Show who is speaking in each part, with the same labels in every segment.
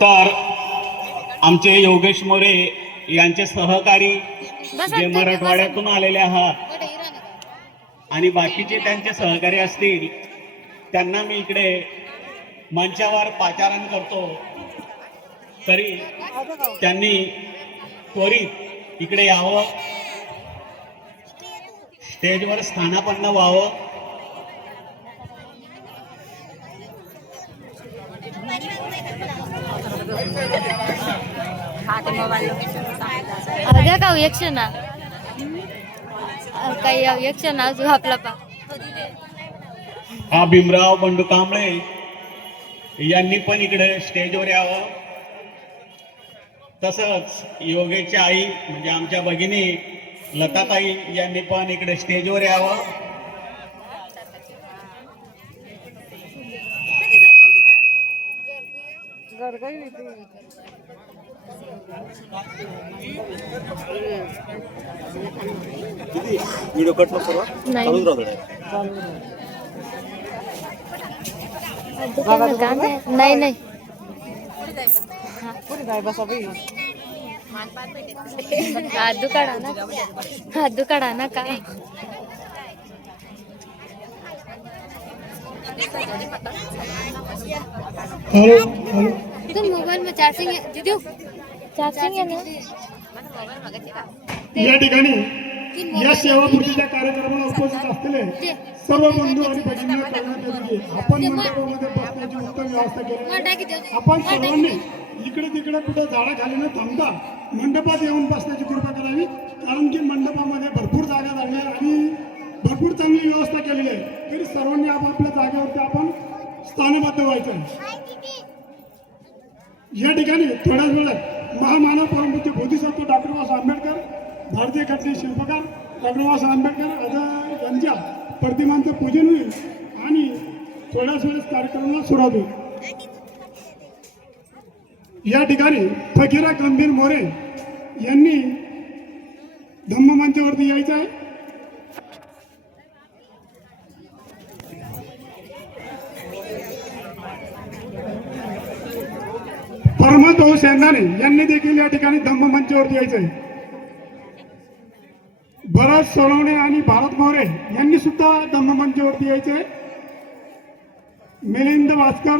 Speaker 1: तर आमचे योगेश मोरे यांचे सहकारी जे मराठवाड्यातून आलेले आहात. आणि बाकीचे त्यांचे सहकारी असतील त्यांना मी इकडे मंचावर पाचारण करतो. तरी त्यांनी त्वरित इकडे यावं. स्टेजवर स्थानापन्न व्हावं.
Speaker 2: अर्ध्या का यक्षण काही यक्षण अजून आपला पा
Speaker 1: हा भीमराव बंडू कांबळे यांनी पण इकडे स्टेजवर यावं. तसंच योगेची आई म्हणजे आमच्या भगिनी लताताई यांनी पण इकडे स्टेजवर यावं.
Speaker 3: कट नको करू
Speaker 2: नाही.
Speaker 3: चालूच राहतो
Speaker 2: नाही नाही. हात दुकाडा ना. हात दुकाडा ना का? तुम मोबाईल में चार्जिंग है दीदी चार्जिंग है ना?
Speaker 4: या ठिकाणी या सेवापूर्तीच्या कार्यक्रमाला उपस्थित असलेले सर्व बंधू आणि भगिनींना की आपण मंडपामध्ये बसण्याची उत्तम व्यवस्था केली. आहे. आपण सर्वांनी इकडे तिकडे कुठे झाडाखाली न थांबता मंडपात येऊन बसण्याची कृपा करावी. कारण की मंडपामध्ये भरपूर जागा झाली आहे आणि भरपूर चांगली व्यवस्था केलेली आहे. तरी सर्वांनी आपापल्या जागेवरती आपण स्थानबद्ध व्हायचं आहे. या ठिकाणी थोड्याच वेळात महामानव परमपूज्य बोधिसत्व डॉक्टर बाबासाहेब आंबेडकर भारतीय घटने शिल्पकार डॉक्टर बाबासाहेब आंबेडकर आता यांच्या प्रतिमांचं पूजन होईल आणि थोड्याच वेळेस कार्यक्रमाला सुरुवात होईल. या ठिकाणी फकीरा गंभीर मोरे यांनी धम्ममंचावरती यायचं आहे. परमत सेनानी यांनी देखील या ठिकाणी धम्ममंचावरती यायचं आहे. भरत सोनवणे आणि भारत मोरे यांनी सुद्धा धम्ममंचावरती यायचे. मिलिंद भास्कर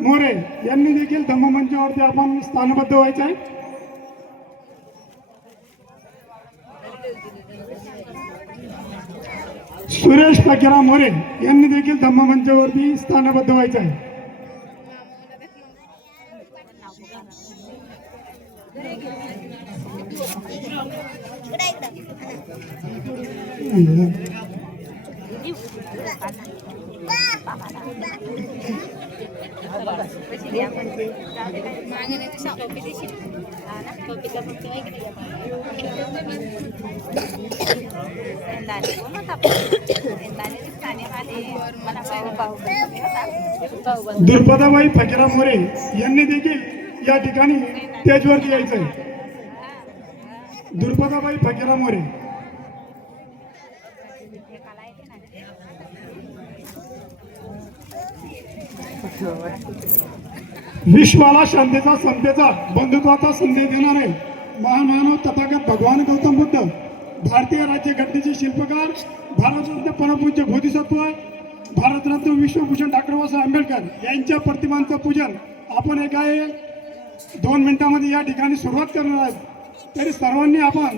Speaker 4: मोरे यांनी देखील धम्ममंचावरती आपण स्थानबद्ध व्हायचं. आहे सुरेश फकीरा मोरे यांनी देखील धम्ममंचावरती स्थानबद्ध व्हायचं. आहे दुर्पदाबाई फकीरा मोरे यांनी देखील या ठिकाणी स्टेजवरती यायचंय. आहे दुर्पदाबाई फकीरा मोरे. विश्वाला शांतीचा समतेचा बंधुत्वाचा संदेश देणारे महामानव तथागत भगवान गौतम बुद्ध भारतीय राज्य घटनेचे शिल्पकार भारतरत्न परमपूज्य बोधिसत्व भारतरत्न विश्वभूषण डॉक्टर बाबासाहेब आंबेडकर यांच्या प्रतिमांचं पूजन आपण एका दोन मिनिटांमध्ये या ठिकाणी सुरुवात करणार आहोत. तरी सर्वांनी आपण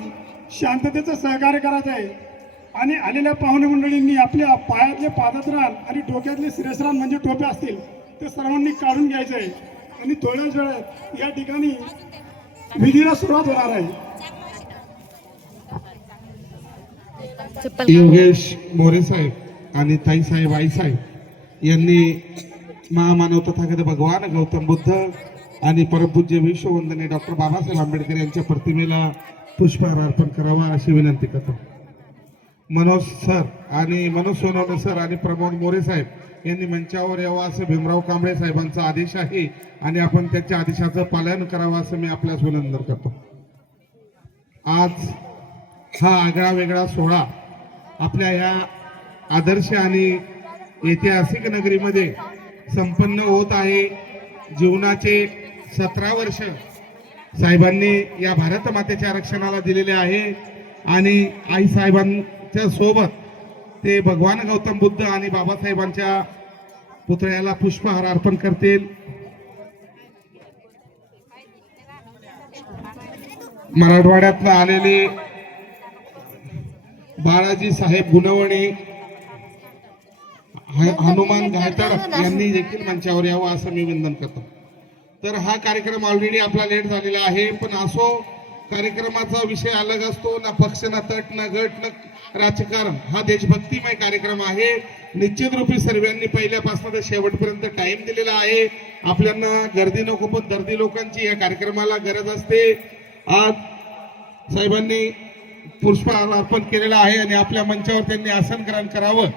Speaker 4: शांततेचं सहकार्य करायचं आहे. आणि आलेल्या पाहुणे मंडळींनी आपल्या पायातले पादत्राण आणि डोक्यातले शिरस्त्राण म्हणजे टोपे असतील ते सर्वांनी काढून घ्यायचं आहे आणि थोड्याच वेळात या ठिकाणी विधीला सुरुवात होणार आहे.
Speaker 5: योगेश मोरे साहेब आणि ताईसाहेब आईसाहेब यांनी महामानव तथागत भगवान गौतम बुद्ध आणि परमपूज्य विश्ववंदने डॉक्टर बाबासाहेब आंबेडकर यांच्या प्रतिमेला पुष्पहार अर्पण करावा अशी विनंती करतो. मनोज सर आणि मनोज सोनवणे सर आणि प्रमोद मोरे साहेब यांनी मंचावर यावं असं भीमराव कांबळे साहेबांचा आदेश आहे आणि आपण त्याच्या आदेशाचं पालन करावं असं मी आपल्यास विनंती करतो. आज हा आगळा वेगळा सोहळा आपल्या या आदर्श आणि ऐतिहासिक नगरीमध्ये संपन्न होत आहे. जीवनाचे सतरा वर्ष साहेबांनी या भारत मातेच्या रक्षणाला दिलेले आहे आणि आई साहेबांच्या सोबत ते भगवान गौतम बुद्ध आणि बाबासाहेबांच्या पुतळ्याला पुष्पहार अर्पण करतील. मराठवाड्यातनं आलेले बाळाजी साहेब गुणवणे ह- हनुमान घाटर यांनी देखील मंचावर यावं असं मी विनंती करतो. तर हा कार्यक्रम ऑलरेडी आपला लेट झालेला आहे पण असो कार्यक्रमाचा विषय अलग असतो ना पक्ष ना तट ना गट ना राजकारण हा देशभक्तीमय कार्यक्रम आहे. निश्चित रूपी सर्वांनी पहिल्यापासून ते शेवटपर्यंत टाइम दिलेला आहे. आपल्याला गर्दी नको पण दर्दी लोकांची या कार्यक्रमाला गरज असते. आज साहेबांनी पुष्पहार अर्पण केलेला आहे आणि आपल्या मंचावर त्यांनी आसन ग्रहण करावं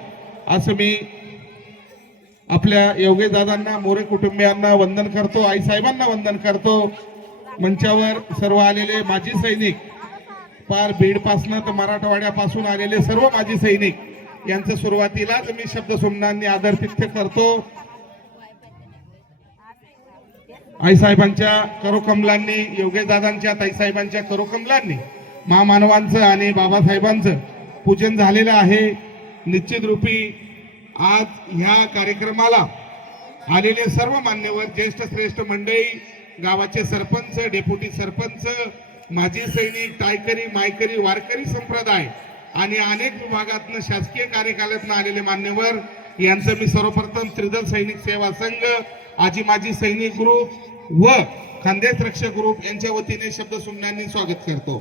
Speaker 5: असं मी आपल्या योगेश दादांना मोरे कुटुंबियांना वंदन करतो आई साहेबांना वंदन करतो. मंचावर सर्व आलेले माजी सैनिक पार बीडपासनं तर मराठवाड्यापासून आलेले सर्व माजी सैनिक यांचं सुरुवातीलाच मी शब्द सुमनांनी आदरतिथ्य करतो. आईसाहेबांच्या करोकमलांनी योगेश दादांच्या ताईसाहेबांच्या करोकमलांनी महामानवांचं आणि बाबासाहेबांचं पूजन झालेलं आहे. निश्चित रूपी आज ह्या कार्यक्रमाला आलेले सर्व मान्यवर ज्येष्ठ श्रेष्ठ मंडळी गावाचे सरपंच डेप्युटी सरपंच माजी सैनिक टायकरी मायकरी वारकरी संप्रदाय आणि अनेक विभागातनं शासकीय कार्यकालातनं आलेले मान्यवर यांचं मी सर्वप्रथम त्रिदल सैनिक सेवा संघ आजी माजी सैनिक ग्रुप व खानदेश रक्षक ग्रुप यांच्या वतीने शब्द सुमनांनी स्वागत करतो.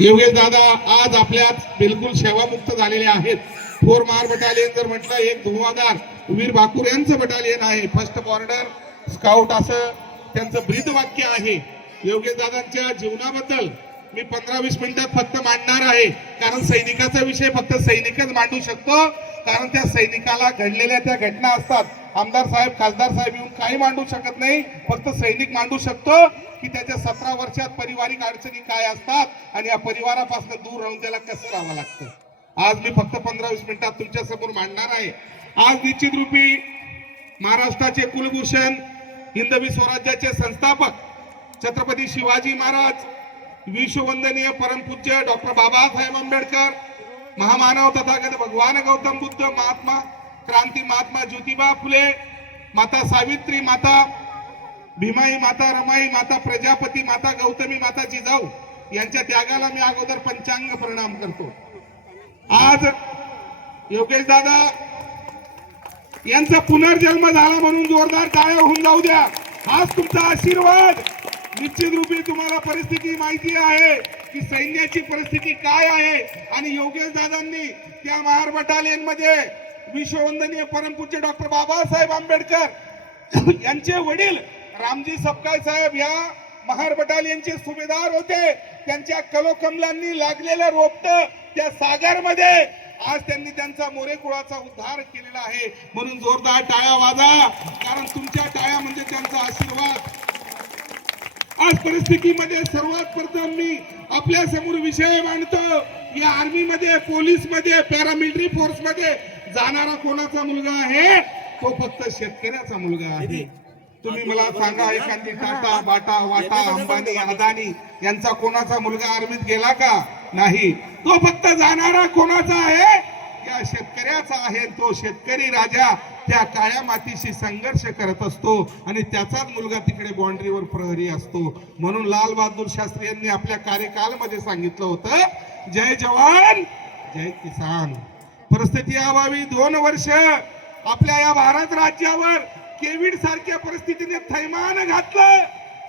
Speaker 5: योगेश दादा आज आपल्यात बिलकुल सेवामुक्त झालेले आहेत. फोर मार बटालियन जर म्हटलं एक धुवादार वीर भाकूर यांचं बटालियन आहे. फर्स्ट बॉर्डर स्काउट असं त्यांचं ब्रीद वाक्य आहे. योगेशदादांच्या जीवनाबद्दल मी पंधरा वीस मिनिटात फक्त मांडणार आहे. कारण सैनिकाचा विषय फक्त सैनिकच मांडू शकतो. कारण त्या सैनिकाला घडलेल्या त्या घटना असतात. आमदार साहेब खासदार साहेब येऊन काही मांडू शकत नाही. फक्त सैनिक मांडू शकतो की त्याच्या सतरा वर्षात पारिवारिक अडचणी काय असतात आणि या परिवारापासून दूर राहून त्याला कसं राहावं लागतं? आज मी फक्त पंधरा वीस मिनिटात तुमच्यासमोर मांडणार आहे. आज निश्चित रूपी महाराष्ट्राचे कुलभूषण हिंदवी स्वराज्याचे संस्थापक छत्रपती शिवाजी महाराज विश्ववंदनीय परमपूज्य डॉक्टर बाबासाहेब आंबेडकर महामानव तथागत भगवान गौतम बुद्ध महात्मा क्रांती महात्मा ज्योतिबा फुले माता सावित्री माता भीमाई माता रमाई माता प्रजापती माता गौतमी माता जिजाऊ यांच्या त्यागाला मी अगोदर पंचांग प्रणाम करतो. आज योगेश दादा यांचा पुनर्जन्म झाला म्हणून जोरदार टाळ्या होऊन जाऊ द्या. हाच तुमचा आशीर्वाद. निश्चित रूपी तुम्हाला परिस्थिती माहिती आहे की सैन्याची परिस्थिती काय आहे? आणि योगेश दादांनी त्या महार बटालियनमध्ये विश्ववंदनीय परमपूज्य डॉक्टर बाबासाहेब आंबेडकर यांचे वडील रामजी सपकाळ साहेब या महार बटालियनचे सुभेदार होते. त्यांच्या कलोकमलांनी लागलेलं रोपट त्या सागरमध्ये. आज त्यांनी त्यांचा मोरे कुळाचा उद्धार केलेला आहे. म्हणून जोरदार टाळ्या वाजा. कारण तुमच्या टाळ्या म्हणजे त्यांचा आशीर्वाद. आज परिस्थितीमध्ये सर्वात प्रथम मी आपल्यासमोर विषय मांडतो. या आर्मी मध्ये पोलीसमध्ये पॅरामिलिटरी फोर्समध्ये जाणारा कोणाचा मुलगा आहे? तो फक्त शेतकऱ्याचा मुलगा आहे. तुम्ही मला सांगा एखादी टाटा बाटा वाटा अंबानी अदानी यांचा कोणाचा मुलगा आर्मीत गेला का? नाही. तो फक्त जाणारा कोणाचा आहे? या शेतकऱ्याचा आहे तो शेतकरी राजा त्या काळ्या मातीशी संघर्ष करत असतो आणि त्याचाच मुलगा तिकडे बाउंड्रीवर प्रहरी असतो. म्हणून लाल बहादूर शास्त्री यांनी आपल्या कार्यकालमध्ये सांगितलं होतं जय जवान जय किसान. परिस्थिती अभावी दोन वर्ष आपल्या या भारत राज्यावर केविड सारख्या परिस्थितीने थैमान घातलं.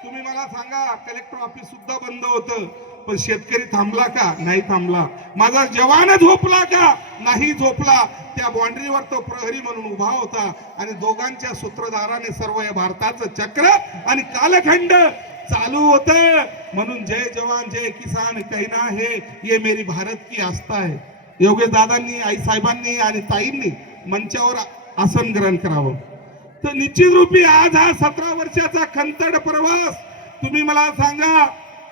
Speaker 5: तुम्ही मला सांगा कलेक्टर ऑफिस सुद्धा बंद होतं. पण शेतकरी थांबला का? नाही थांबला. माझा जवान झोपला का? नाही झोपला. त्या बाउंड्रीवर तो प्रहरी म्हणून उभा होता आणि दोघांच्या सूत्रधाराने सर्व या भारताचं चक्र आणि कालखंड चालू होत. म्हणून जय जवान जय किसान कहना है ये मेरी भारत की आस्था आहे. योगेश दादांनी आई साहेबांनी आणि ताईंनी मंचावर आसन ग्रहण करावं. तर निश्चित रूपी आज हा सतरा वर्षाचा खंतड प्रवास. तुम्ही मला सांगा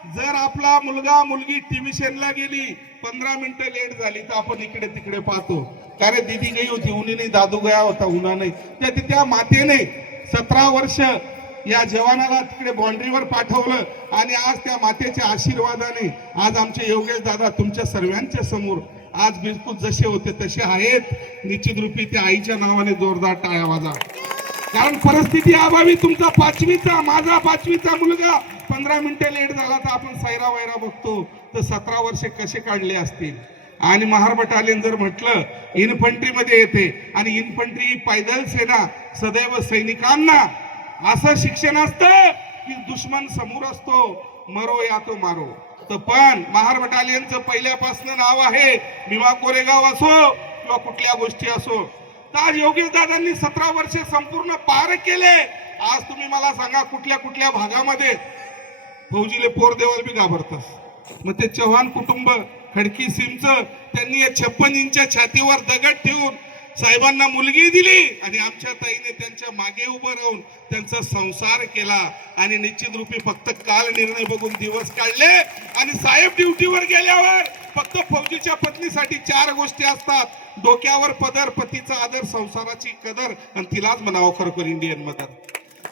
Speaker 5: जर आपला मुलगा मुलगी ट्युशनला गेली पंधरा मिनिटं लेट झाली तर आपण इकडे तिकडे पाहतो. कारण दिदी गई होती उन्ही नाही दादू गया होता उन्हा नाही. ते त्या मातेने सतरा वर्ष या जवानाला तिकडे बाउंड्रीवर पाठवलं आणि आज त्या मातेच्या आशीर्वादाने आज आमचे योगेश दादा तुमच्या सर्वांच्या समोर आज बिलकुल जसे होते तसे आहेत. निश्चित रूपी त्या आईच्या नावाने जोरदार टाळ्या वाजा. कारण परिस्थिती अभावी तुमचा पाचवीचा माझा पाचवीचा मुलगा पंधरा मिनिटं लेट झाला तर आपण सैरा वैरा बघतो तर सतरा वर्षे कसे काढले असतील? आणि महार बटालियन जर म्हटलं इन्फंट्री मध्ये येते आणि इन्फंट्री पायदल पैदल सेना सदैव सैनिकांना असं शिक्षण असतं की दुश्मन समोर असतो मरो या तो मारो. तर पण महार बटालियनचं पहिल्यापासून नाव आहे भीमा कोरेगाव असो किंवा कुठल्या गोष्टी असो. तर आज योगेश दादांनी सतरा वर्षे संपूर्ण पार केले. आज तुम्ही मला सांगा कुठल्या कुठल्या भागामध्ये फौजीले पोर देवाला बी घाबरतात. मग ते चव्हाण कुटुंब खडकी सिमच त्यांनी या छप्पन इंच्या छातीवर दगड ठेवून साहेबांना मुलगी दिली आणि आमच्या ताईने त्यांच्या मागे उभं राहून त्यांचा संसार केला आणि निश्चित रूपी फक्त काल निर्णय बघून दिवस काढले आणि साहेब ड्युटीवर गेल्यावर फक्त फौजीच्या पत्नीसाठी चार गोष्टी असतात. डोक्यावर पदर पतीचा आदर संसाराची कदर आणि तिलाच म्हणावं खरोखर इंडियन मदर.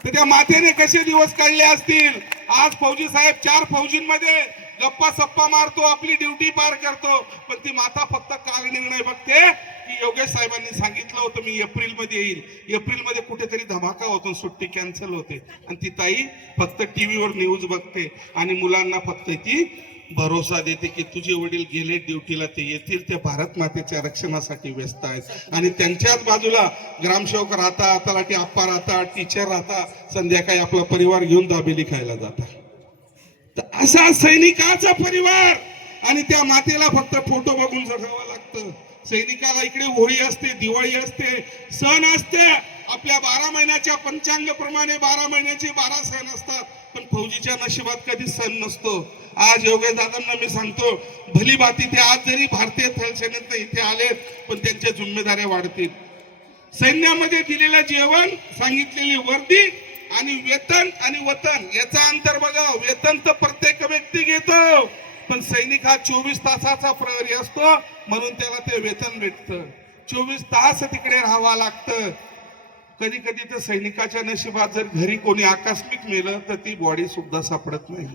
Speaker 5: तर त्या मातेने कसे दिवस काढले असतील? आज फौजी साहेब चार फौजींमध्ये गप्पा सप्पा मारतो आपली ड्युटी पार करतो. पण ती माता फक्त काल निर्णय बघते की योगेश साहेबांनी सांगितलं होतं मी एप्रिलमध्ये येईल एप्रिलमध्ये कुठेतरी धमाका होतो सुट्टी कॅन्सल होते. आणि ती ताई फक्त टीव्हीवर न्यूज बघते आणि मुलांना फक्त ती भरोसा देते की तुझे वडील गेले ड्युटीला ते येतील ते भारत मातेच्या रक्षणासाठी व्यस्त आहेत. आणि त्यांच्याच बाजूला ग्रामसेवक राहतात तलाठी आप्पा राहतात टीचर राहतात संध्याकाळी आपला परिवार घेऊन दाबेली खायला जाता तर असा सैनिकाचा परिवार. आणि त्या मातेला फक्त फोटो बघून जगावं लागतं. सैनिकाला इकडे होळी असते दिवाळी असते सण असते. आपल्या बारा महिन्याच्या पंचांग प्रमाणे बारा महिन्याचे बारा सण असतात. पण फौजीच्या नशिबात कधी सण नसतो. आज योगेश दादांना मी सांगतो भली बाती ते आज जरी भारतीय थलसेनेत इथे आलेत पण त्यांच्या जिम्मेदाऱ्या वाढतील. सैन्यामध्ये दिलेलं जेवण सांगितलेली वर्दी आणि वेतन आणि वतन याचा अंतर बघा वेतन तर प्रत्येक व्यक्ती घेतो पण सैनिक हा चोवीस तासाचा प्रहरी असतो म्हणून त्याला ते वेतन भेटतं. चोवीस तास तिकडे राहावा लागतं. कधी कधी तर सैनिकाच्या नशिबात जर घरी कोणी आकस्मिक मेलं तर ती बॉडी सुद्धा सापडत नाही.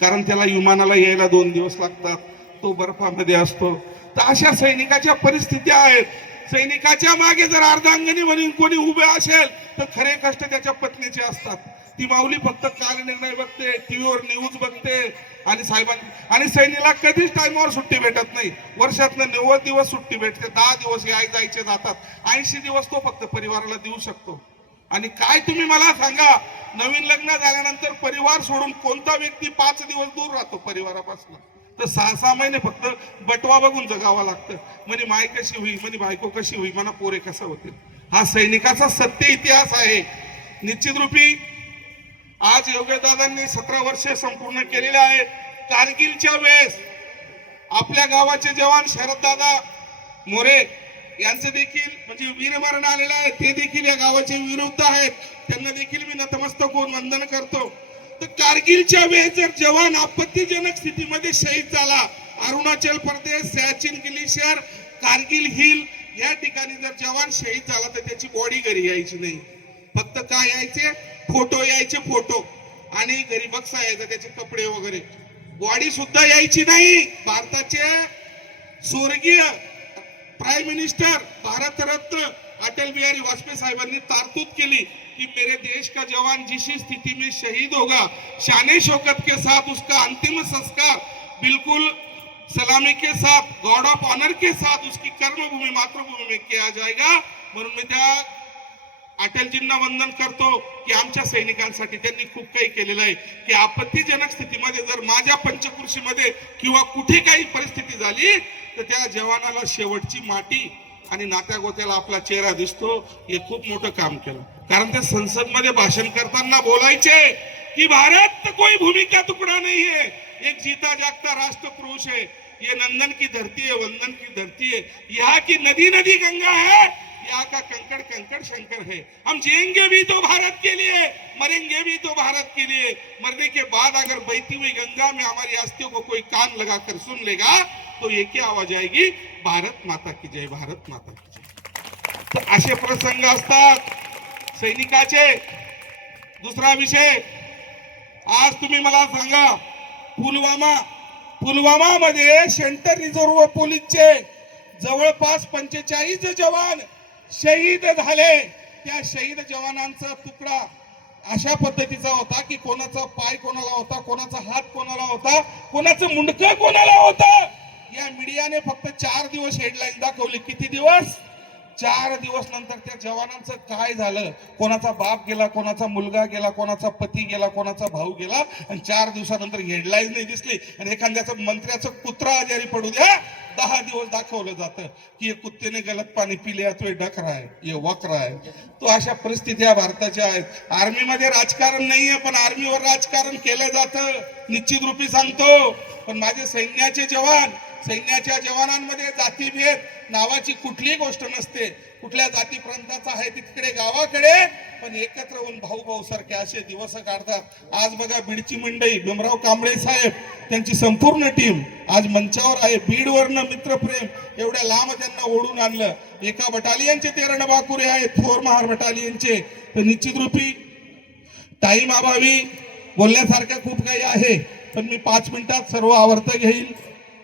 Speaker 5: कारण त्याला विमानाला यायला दोन दिवस लागतात. तो बर्फामध्ये असतो. तर अशा सैनिकाच्या परिस्थिती आहेत. सैनिकाच्या मागे जर अर्धांगणी म्हणून कोणी उभे असेल तर खरे कष्ट त्याच्या पत्नीचे असतात. ती माऊली फक्त काल निर्णय बघते टीव्हीवर न्यूज बघते आणि साहेबांनी आणि सैनीला कधीच टाइमवर सुट्टी भेटत नाही. वर्षातनं नव्वद दिवस सुट्टी भेटते दहा दिवस याय जायचे जातात. ऐंशी दिवस तो फक्त परिवाराला देऊ शकतो. आणि काय तुम्ही मला सांगा नवीन लग्न झाल्यानंतर परिवार सोडून कोणता व्यक्ती पाच दिवस दूर राहतो परिवारापासून? तर सहा सहा महिने फक्त बटवा बघून जगावं लागतं. म्हणे माय कशी होई? म्हणे बायको कशी होई? मला पोरे कसं होतील? हा सैनिकाचा सत्य इतिहास आहे. निश्चित रूपी आज योगदादांनी सतरा वर्षे संपूर्ण केलेले आहेत. कारगिलच्या वेळेस आपल्या गावाचे जवान शरददादा मोरे यांचं देखील म्हणजे वीरमरण आलेलं आहे. ते देखील या गावाचे विरुद्ध आहेत. त्यांना देखील मी नतमस्तक होऊन वंदन करतो. तर कारगिलच्या वेळेस जर जवान आपत्तीजनक स्थितीमध्ये शहीद झाला अरुणाचल प्रदेश सॅचिन ग्लेशियर कारगिल हिल या ठिकाणी जर जवान शहीद झाला तर त्याची बॉडी घरी यायची नाही. फक्त काय यायचे? फोटो यायचे फोटो. आणि गरीबक्सा यायचा त्याचे कपडे वगैरे. बॉडी सुद्धा यायची नाही. भारताचे स्वर्गीय प्राईम मिनिस्टर भारतरत्न अटल बिहारी वाजपेयी साहेबांनी तारतूद केली कि मेरे देश का जवान जिस स्थिति में शहीद होगा. शान शौकत के साथ उसका अंतिम संस्कार बिल्कुल सलामी के साथ गॉड ऑफ ऑनर के साथ उसकी कर्मभूमि मातृभूमी में किया जाएगा. म्हणून मी त्या अटलजींना वंदन करतो की आमच्या सैनिकांसाठी त्यांनी खूप काही केलेलं आहे. की आपत्तीजनक स्थितीमध्ये जर माझ्या पंचकृषीमध्ये किंवा कुठे काही परिस्थिती झाली तर त्या जवानाला शेवटची माटी आणि नात्या गोत्याला आपला चेहरा दिसतो. हे खूप मोठं काम केलं. कारण ते संसदमध्ये भाषण करताना बोलायचे कि भारत कोई भूमिका तुकडा नाही है एक जीता जागता राष्ट्रपुरुष है ये नंदन की धरती है वंदन की धरती है यहाँ की नदी नदी गंगा है यहाँ का कंकड़ कंकड़ शंकर है। हम जिएंगे भी तो भारत के लिए मरेंगे भी तो भारत के लिए। मरने के बाद अगर बहती हुई गंगा में हमारी अस्थियों को कोई कान लगाकर सुन लेगा तो ये क्या आवाज आएगी? भारत माता की जय भारत माता की जय। तर असे प्रसंग असतात। सैनिकाचे दुसरा विषय। आज तुम्ही मला सांगा पुलवामा पुलवामा मध्ये सेंटर रिझर्व्ह पोलीसचे जवळपास पंचेचाळीस जवान शहीद झाले. त्या शहीद जवानांचा तुकडा अशा पद्धतीचा होता की कोणाचा पाय कोणाला होता कोणाचा हात कोणाला होता कोणाचं मुंडकं कोणाला होता? या मीडियाने फक्त चार दिवस हेडलाईन दाखवली. किती दिवस? चार दिवस नंतर त्या जवानांचं काय झालं? कोणाचा बाप गेला कोणाचा मुलगा गेला कोणाचा पती गेला कोणाचा भाऊ गेला आणि चार दिवसानंतर हेडलाईन नाही दिसली. आणि एखाद्याचं मंत्र्याचं कुत्रा आजारी पडू द्या. दहा दिवस दाखवलं जातं की हे कुत्तेने गलत पाणी पिले तो हे डकरा आहे हे वक्र आहे. तो अशा परिस्थिती या भारताच्या आहेत. आर्मीमध्ये राजकारण नाहीये पण आर्मीवर राजकारण केलं जातं. निश्चित रूपी सांगतो. पण माझे सैन्याचे जवान सैन्याच्या जवानांमध्ये जातीभेद नावाची कुठलीही गोष्ट नसते. कुठल्या जाती प्रांताचा आहे तिकडे गावाकडे पण एकत्र होऊन भाऊ भाऊ सारखे असे दिवस काढतात. आज बघा बीडची मंडई भीमराव कांबळे साहेब त्यांची संपूर्ण टीम आज मंचावर आहे. बीडवरनं मित्रप्रेम एवढ्या लांब त्यांना ओढून आणलं. एका बटालियनचे ते रणबाकुरे आहेत थोर महार बटालियनचे. तर निश्चित रूपी टाईम अभावी बोलण्यासारखं खूप काही आहे. पण मी पाच मिनिटात सर्व आवर्त घेईल.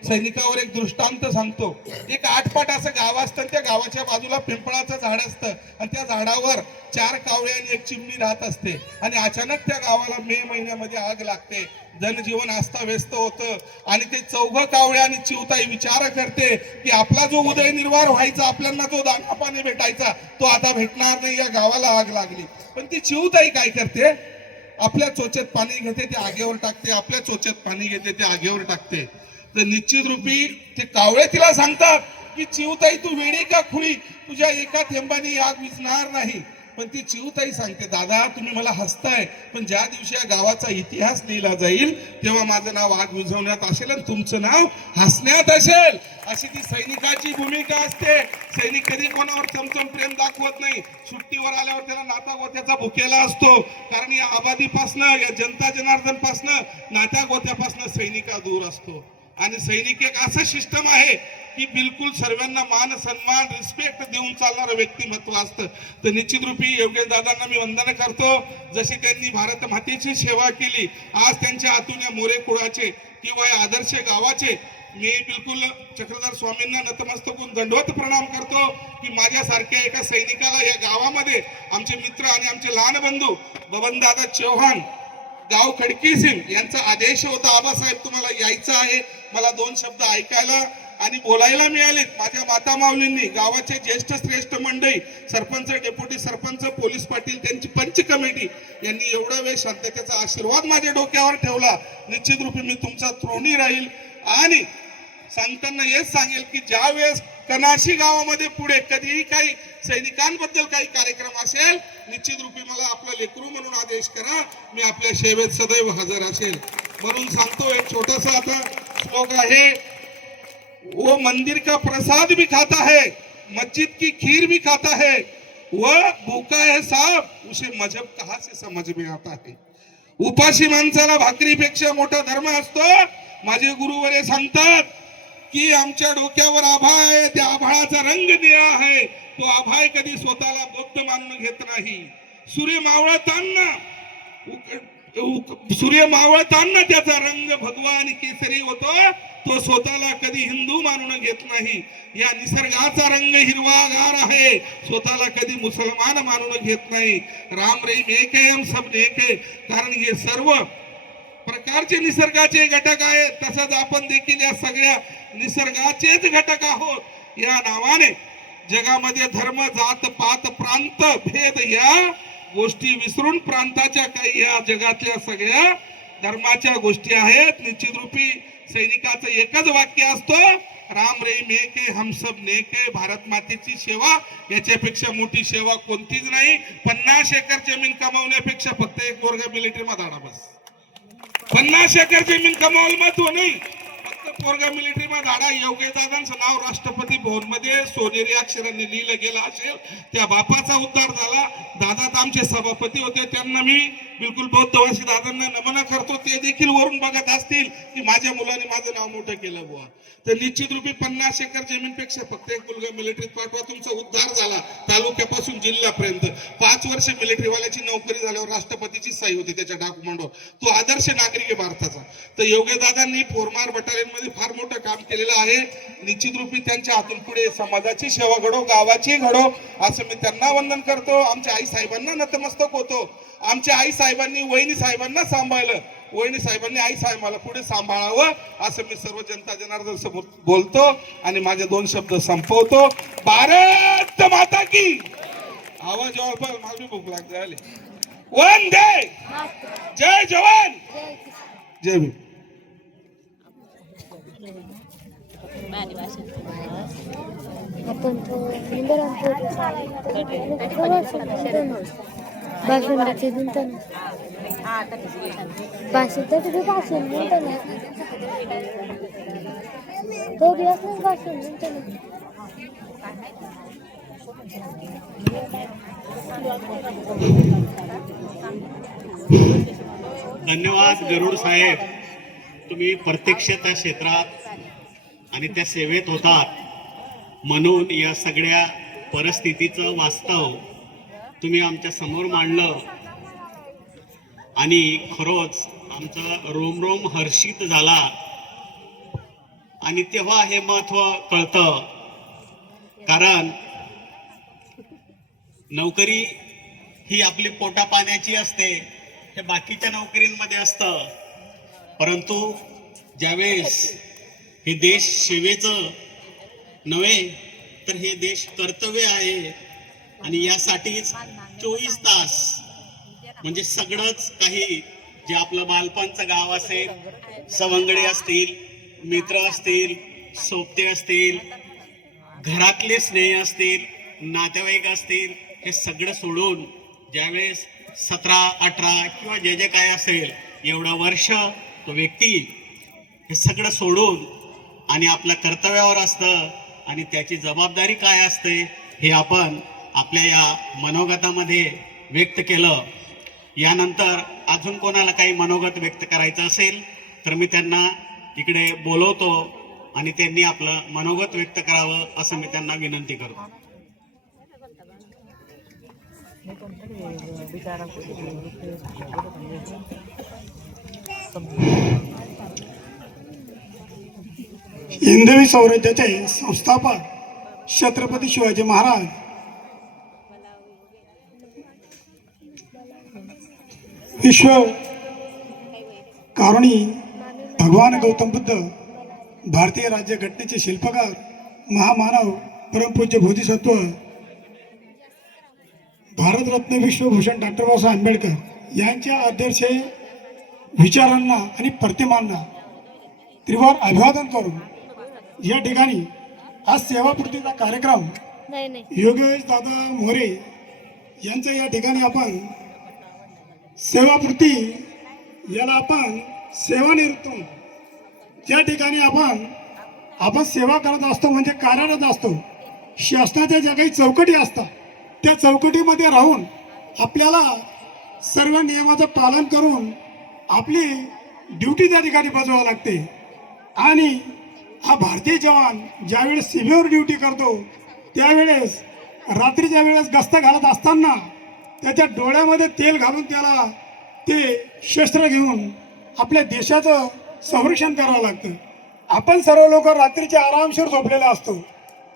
Speaker 5: सैनिकावर एक दृष्टांत सांगतो. एक आठपाट असं गाव असतं आणि त्या गावाच्या बाजूला पिंपळाचं झाड असतं. आणि त्या झाडावर चार कावळे आणि एक चिमणी राहत असते. आणि अचानक त्या गावाला मे महिन्यामध्ये आग लागते. जनजीवन अस्ताव्यस्त होतं. आणि ते चौघ कावळे आणि चिवताई विचार करते की आपला जो उदयनिर्वाह व्हायचा आपल्याला जो दाना पाणी भेटायचा तो आता भेटणार नाही. या गावाला आग लागली. पण ती चिवताई काय करते? आपल्या चोचेत पाणी घेते ते आगेवर टाकते. आपल्या चोचेत पाणी घेते ते आगेवर टाकते. तर निश्चित रूपी ते कावळे तिला सांगतात की चिवताई तू वेळी का खुळी? तुझ्या एका थेंबाने आग विझणार नाही. पण ती चिवताई सांगते दादा तुम्ही मला हसताय पण ज्या दिवशी या गावाचा इतिहास लिहिला जाईल तेव्हा माझं नाव आग विझवण्यात असेल आणि तुमचं नाव हसण्यात असेल. अशी ती सैनिकाची भूमिका असते. सैनिक कधी कोणावर चमचम प्रेम दाखवत नाही. सुट्टीवर आल्यावर त्याला नाता गोत्याचा भुकेला असतो. कारण या आबादीपासनं या जनता जनार्दनपासनं नात्या गोत्यापासनं सैनिका दूर असतो. आणि सैनिक एक असं सिस्टम आहे की बिलकुल सर्वांना मान सन्मान रिस्पेक्ट देऊन चालणारं व्यक्तिमत्व असतं. तर निश्चित रूपी योगेश दादांना मी वंदन करतो. जशी त्यांनी भारत मातेची सेवा केली आज त्यांच्या हातून या मोरे कुळाचे किंवा या आदर्श गावाचे मी बिलकुल चक्रधर स्वामींना नतमस्तक होऊन दंडवत प्रणाम करतो की माझ्यासारख्या एका सैनिकाला या गावामध्ये आमचे मित्र आणि आमचे लहान बंधू बबनदादा चौहान गाव खडकी सिंग यांचा आदेश होता आबासाहेब तुम्हाला यायचं आहे मला दोन शब्द ऐकायला आणि बोलायला मिळालेत. माझ्या माता माऊलींनी गावाचे ज्येष्ठ श्रेष्ठ मंडळी सरपंच डेप्युटी सरपंच पोलीस पाटील त्यांची पंच कमिटी यांनी एवढा वेळ शांततेचा आशीर्वाद माझ्या डोक्यावर ठेवला. निश्चित रूपी मी तुमचा त्रोणी राहील. आणि सांगताना हेच सांगेल की ज्या वेळेस कनाशी गावामध्ये पुढे कधीही काही सैनिकांबद्दल काही कार्यक्रम असेल निश्चित रूपी मला आपला लेकरू म्हणून आदेश करा. मी आपल्या सेवेत सदैव हजर असेल. म्हणून सांगतो एक छोटासा आता श्लोक आहे. वो मंदिर का प्रसाद भी खाता है मस्जिद की खीर भी खाता है वह भूका है साहब उसे मजहब कहा से समझ में आता है? उपाशी माणसाला भाकरीपेक्षा मोठा धर्म असतो माझे गुरुवरे सांगतात की आमच्या डोक्यावर आभा आहे त्या आभाळाचा रंग निळा आहे. तो आभाय कधी स्वतःला बौद्ध मानून घेत नाही. सूर्य मावळताना उक- उक- सूर्य मावळताना त्याचा रंग भगवा आणि केसरी होतो. तो स्वतःला कधी हिंदू मानून घेत नाही. या निसर्गाचा रंग हिरवागार आहे. स्वतःला कधी मुसलमान मानून घेत नाही. राम रेम एक आहे सब एक आहे. कारण हे सर्व प्रकारचे निसर्गाचे घटक आहेत तसंच आपण देखील या सगळ्या निसर्गाचेच घटक आहोत. या नावाने जगामध्ये धर्म जात पात प्रांत भेद या गोष्टी विसरून प्रांताच्या काही या जगातल्या सगळ्या धर्माच्या गोष्टी आहेत. निश्चित रूपी सैनिकाचं एकच वाक्य असतो राम रेम एक हम सब नेक भारत मातेची सेवा याच्यापेक्षा मोठी सेवा कोणतीच नाही. पन्नास एकर जमीन कमावण्यापेक्षा फक्त एक वर्ग मिलिटरी मध्ये बस. पन्नास एकर जमीन कमावल महत्त्व नाही फक्त पोरगा मिलिटरी मध्ये धाडा योग्य दादांचं नाव राष्ट्रपती भवनमध्ये सोनेरी अक्षरांनी लिहिलं गेलं असेल. त्या बापाचा उद्धार झाला. दादा आमचे सभापती होते. त्यांना मी बिलकुल बौद्धवासी दादांना नमन करतो. ते देखील वरून बघत असतील की माझ्या मुलाने माझं नाव मोठं केलं बुवा. तर निश्चित रूपी पन्नास एकर जमीनपेक्षा फक्त एक मुलगा मिलिटरीत पाठवा. तुमचा उद्धार झाला तालुक्यापासून जिल्ह्यापर्यंत. पाच वर्ष मिलिटरीवाल्याची नोकरी झाल्यावर राष्ट्रपतीची सही होती त्याच्या डॉक्युमेंटवर तो आदर्श नागरिक आहे भारताचा. तर योग्य दादांनी पोरमार बटालियनमध्ये फार मोठं काम केलेलं आहे. निश्चित रूपी त्यांच्या हातून पुढे समाजाची सेवा घडो गावाची घडो असं मी त्यांना वंदन करतो. आमच्या आई साहेबांना नतमस्तक होतो. आमच्या आई साहेबांनी वहिनी साहेबांना सांभाळलं. वहिनी साहेबांनी आई साहेबाला पुढे सांभाळावं असं मी सर्व जनता जनार्दन समोर बोलतो आणि माझे दोन शब्द संपवतो. भारत माता की! आवाज बी भूक लागते आले वंदे जय जवान! जय भीम.
Speaker 2: आपण तो बासुंडाचे भाषण बासुंदा तुझे भाषण दिंत तो दिवस नाही भाषण दिंत
Speaker 1: धन्यवाद गरुड साहेब. तुम्ही प्रत्यक्ष त्या क्षेत्रात आणि त्या सेवेत होतात म्हणून या सगळ्या परिस्थितीचं वास्तव तुम्ही आमच्यासमोर मांडलं. आणि खरोच आमचा रोम रोम हर्षित झाला. आणि तेव्हा हे महत्त्व कळतं. कारण नोकरी ही आपली पोटा पाण्याची असते. हे बाकीच्या नोकरींमध्ये असतं. परंतु ज्यावेळेस हे देश सेवेचं नव्हे तर हे देश कर्तव्य आहे. आणि यासाठीच चोवीस तास म्हणजे सगळंच काही जे आपलं बालपणचं गाव असेल सवंगडे असतील मित्र असतील सोबते असतील घरातले स्नेह असतील नातेवाईक असतील हे सगळं सोडून ज्यावेळेस सतरा अठरा किंवा जे जे काय असेल एवढं वर्ष तो व्यक्ती हे सगळं सोडून आणि आपल्या कर्तव्यावर असतं आणि त्याची जबाबदारी काय असते हे आपण आपल्या या मनोगतामध्ये व्यक्त केलं. यानंतर अजून कोणाला काही मनोगत व्यक्त करायचं असेल तर मी त्यांना इकडे बोलवतो आणि त्यांनी आपलं मनोगत व्यक्त करावं असं मी त्यांना विनंती करतो.
Speaker 4: हिंदवी स्वराज्याचे संस्थापक छत्रपती शिवाजी महाराज. विश्व कारुणी भगवान गौतम बुद्ध भारतीय राज्य घटनेचे शिल्पकार महामानव परमपूज्य बोधिसत्व भारतरत्न विश्वभूषण डॉक्टर बाबासाहेब आंबेडकर यांच्या आदर्श विचारांना आणि प्रतिमांना त्रिवार अभिवादन करून या ठिकाणी आज सेवापूर्तीचा कार्यक्रम योगेश दादा मोरे यांचं या ठिकाणी आपण सेवापूर्ती याला आपण सेवानिवृत्त ज्या ठिकाणी आपण आपण सेवा करत असतो म्हणजे कार्यरत असतो. शासनाच्या ज्या काही चौकटी असतात त्या चौकटीमध्ये राहून आपल्याला सर्व नियमाचं पालन करून आपली ड्युटी त्या ठिकाणी बजवावं लागते. आणि हा भारतीय जवान ज्यावेळेस सीमेवर ड्युटी करतो त्यावेळेस रात्रीच्या वेळेस गस्त घालत असताना त्याच्या डोळ्यामध्ये तेल घालून त्याला ते शस्त्र घेऊन आपल्या देशाचं संरक्षण करावं लागतं. आपण सर्व लोक रात्रीचे आरामशीर झोपलेला असतो.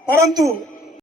Speaker 4: परंतु